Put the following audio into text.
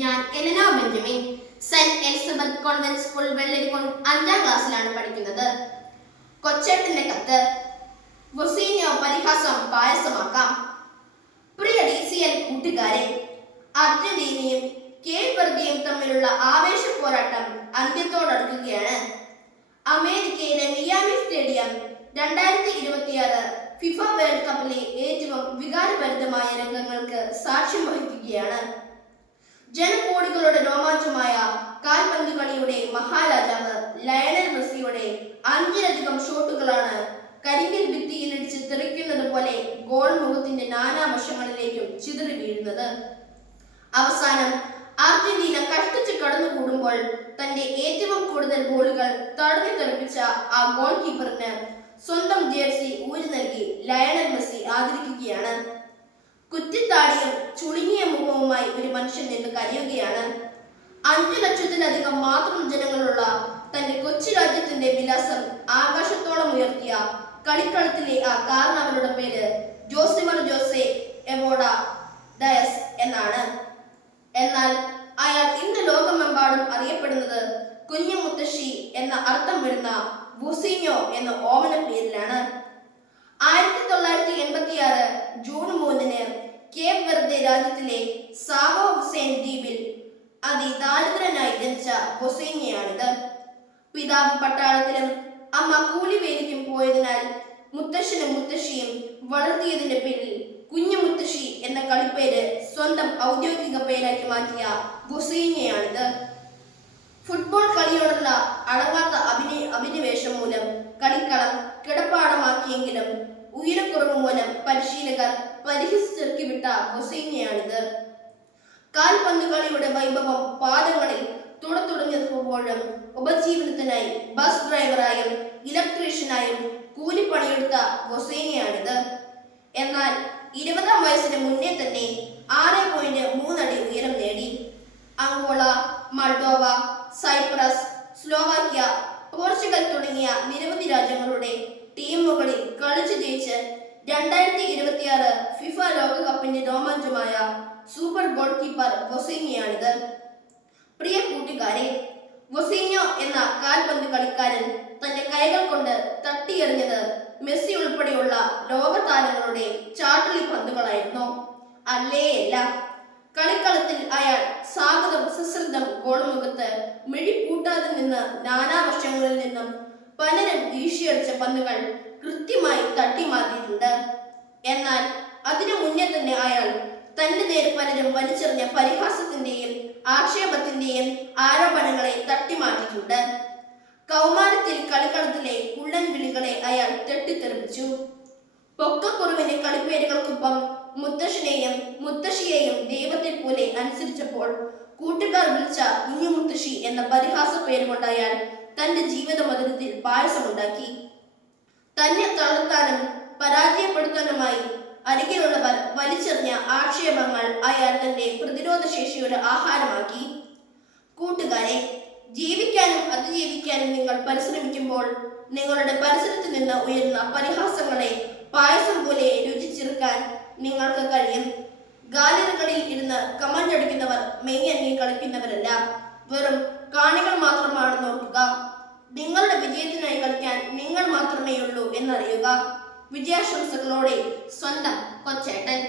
ഞാൻ Elena Benjamin Saint Elizabeth convent school Vellarikundu 5ാം ക്ലാസ്സിലാണ് പഠിക്കുന്നത്. കൊച്ചേട്ടന്റെ കത്ത്. വൊസീനിയോ പരിഹാസം പായസമാക്കാം. പ്രിയ DCL കൂട്ടുകാരെ, അർജന്റീനയും കേപ്പ് വെർദെയും തമ്മിലുള്ള ആവേശ പോരാട്ടം അന്ത്യത്തോടടുക്കുകയാണ്. അമേരിക്കയിലെ മിയാമി സ്റ്റേഡിയം 2026 ഫിഫ വേൾഡ് കപ്പിലെ ഏറ്റവും വികാരഭരിതമായ രംഗങ്ങൾക്ക് സാക്ഷ്യം വഹിക്കുകയാണ്. ജനകോടികളുടെ രോമാഞ്ചമായ കാൽപന്ത് കളിയുടെ മഹാരാജാവ് ലയണൽ മെസ്സിയുടെ 5ലധികം ഷോട്ടുകളാണ് കരിങ്കൽ ഭിത്തിയിലിടിച്ച് തെറിക്കുന്നത് പോലെ ഗോൾ മുഖത്തിന്റെ നാനാവശങ്ങളിലേക്കും ചിതറി വീഴുന്നത്. അവസാനം അർജന്റീന കഷ്ടിച്ച് കടന്നുകൂടുമ്പോൾ തന്റെ ഏറ്റവും കൂടുതൽ ഗോളുകൾ തടഞ്ഞു തെറിപ്പിച്ച ആ ഗോൾ കീപ്പറിന് സ്വന്തം ജേഴ്സി ഊരി നൽകി ലയണൽ മെസ്സി ആദരിക്കുകയാണ്. കുറ്റിത്താടിയും ചുളുങ്ങിയ മുഖവുമായി ഒരു മനുഷ്യൻ നിന്ന് കരയുകയാണ്. 5 ലക്ഷത്തിലധികം മാത്രം ജനങ്ങളുള്ള തന്റെ കൊച്ചു രാജ്യത്തിന്റെ വിലാസം ആകാശത്തോളം ഉയർത്തിയ കളിക്കളത്തിലെ ആ കാരണവരുടെ പേര് ജോസിമർ ജോസെ എവോഡ ഡയസ് എന്നാണ്. എന്നാൽ അയാൾ ഇന്ന് ലോകമെമ്പാടും അറിയപ്പെടുന്നത് കുഞ്ഞു മുത്തശ്ശി എന്ന അർത്ഥം വരുന്ന വൊസീനിയോ എന്ന ഓമന പേരിലാണ്. 1986 ജൂൺ 3-ന് കേപ്പ് വെർദെ രാജ്യത്തിലെ സാവോ വിസെന്റ് ദ്വീപിൽ അതിദാരിദ്രനായി ജനിച്ച വൊസീനിയോയാണിത്. പിതാവ് പട്ടാളത്തിലും അമ്മ കൂലിവേലിക്കും പോയതിനാൽ മുത്തശ്ശനും മുത്തശ്ശിയും വളർത്തിയതിന്റെ പേരിൽ കുഞ്ഞു മുത്തശ്ശി എന്ന കളിപ്പേര് സ്വന്തം ഔദ്യോഗിക പേരാക്കി മാറ്റിയ വൊസീനിയോയാണിത്. ഫുട്ബോൾ കളിയോടുള്ള അടങ്ങാത്ത അഭിനിവേശം മൂലം കളിക്കളം കിടപ്പാടമാക്കിയെങ്കിലും ഉയരക്കുറവ് മൂലം പരിശീലകർ പരിഹസിച്ചിറക്കി വിട്ട വൊസീനിയോയാണിത്. കാൽപന്ത് കളിയുടെ വൈഭവം പാദങ്ങളിൽ തുടഞ്ഞപ്പോഴും ഉപജീവനത്തിനായി ബസ് ഡ്രൈവറായും ഇലക്ട്രീഷ്യനായും കൂലിപ്പണിയെടുത്ത വൊസീനിയോയാണിത്. എന്നാൽ 20-ാം വയസ്സിന് മുന്നേ തന്നെ 6.3 അടി ഉയരം നേടി. Angola, Moldova, Cyprus, Slovakia, Portugal തുടങ്ങിയ നിരവധി രാജ്യങ്ങളുടെ ടീമുകളിൽ കളിച്ചു ജയിച്ച് 2026 ഫിഫ ലോകകപ്പിന്റെ രോമാഞ്ചമായ സൂപ്പർ ഗോൾ കീപ്പർ വൊസീനിയോയാണിത്. പ്രിയ കൂട്ടുകാരെ, വൊസീനിയോ എന്ന കാൽപന്ത് കളിക്കാരൻ തന്റെ കൈകൾ കൊണ്ട് തട്ടിയെറിഞ്ഞത് മെസ്സി ഉൾപ്പെടെയുള്ള ലോക താരങ്ങളുടെ ചാട്ടുളി പന്തുകളായിരുന്നു. അല്ലേയല്ല. കളിക്കളത്തിൽ അയാൾ സാഗതം സശ്രദ്ധം ഗോൾമുഖത്ത് മിഴിപ്പൂട്ടാതെ നിന്ന് നാനാവശങ്ങളിൽ നിന്നും പലരും വീശിയടിച്ച പന്തുകൾ കൃത്യമായി തട്ടി മാറ്റിയിട്ടുണ്ട്. എന്നാൽ അതിനു മുന്നേ തന്നെ അയാൾ തന്റെ നേരെ പലരും വലിച്ചെറിഞ്ഞ പരിഹാസത്തിന്റെയും ആക്ഷേപത്തിന്റെയും ആരോപണങ്ങളെ തട്ടിമാറ്റിയിട്ടുണ്ട്. കൗമാരത്തിൽ കളിക്കളത്തിലെ കുള്ളൻ വിളികളെ അയാൾ തെറ്റിത്തെറിപ്പിച്ചു. പൊക്കക്കുറവിന്റെ കളിപ്പേരുകൾക്കൊപ്പം മുത്തശ്ശനെയും മുത്തശ്ശിയെയും ദൈവത്തെ പോലെ അനുസരിച്ചപ്പോൾ കൂട്ടുകാർ വിളിച്ച കുഞ്ഞു മുത്തശ്ശി എന്ന പരിഹാസ പേരുകൊണ്ട് അയാൾ തന്റെ ജീവിത മധുരത്തിൽ പായസമുണ്ടാക്കി. തന്നെ തളർത്താനും പരാജയപ്പെടുത്താനുമായി അരികിലുള്ളവർ വലിച്ചെറിഞ്ഞ ആക്ഷേപങ്ങൾ അയാൾ തന്റെ പ്രതിരോധ ശേഷിയുടെ ആഹാരമാക്കി. കൂട്ടുകാരെ, ജീവിക്കാനും അതിജീവിക്കാനും നിങ്ങൾ പരിശ്രമിക്കുമ്പോൾ നിങ്ങളുടെ പരിസരത്ത് നിന്ന് ഉയരുന്ന പരിഹാസങ്ങളെ പായസം പോലെ രുചിച്ചെടുക്കാൻ നിങ്ങൾക്ക് കഴിയും. ഗാലറികളിൽ ഇരുന്ന് കമന്റ് അടിക്കുന്നവർ മെയ്യങ്ങി കളിക്കുന്നവരല്ല, വെറും കാണികൾ മാത്രമാണെന്ന് ഓർക്കുക. നിങ്ങളുടെ വിജയത്തിനായി കളിക്കാൻ നിങ്ങൾ മാത്രമേ ഉള്ളൂ എന്നറിയുക. വിജയാശംസകളോടെ സ്വന്തം കൊച്ചേട്ടൻ.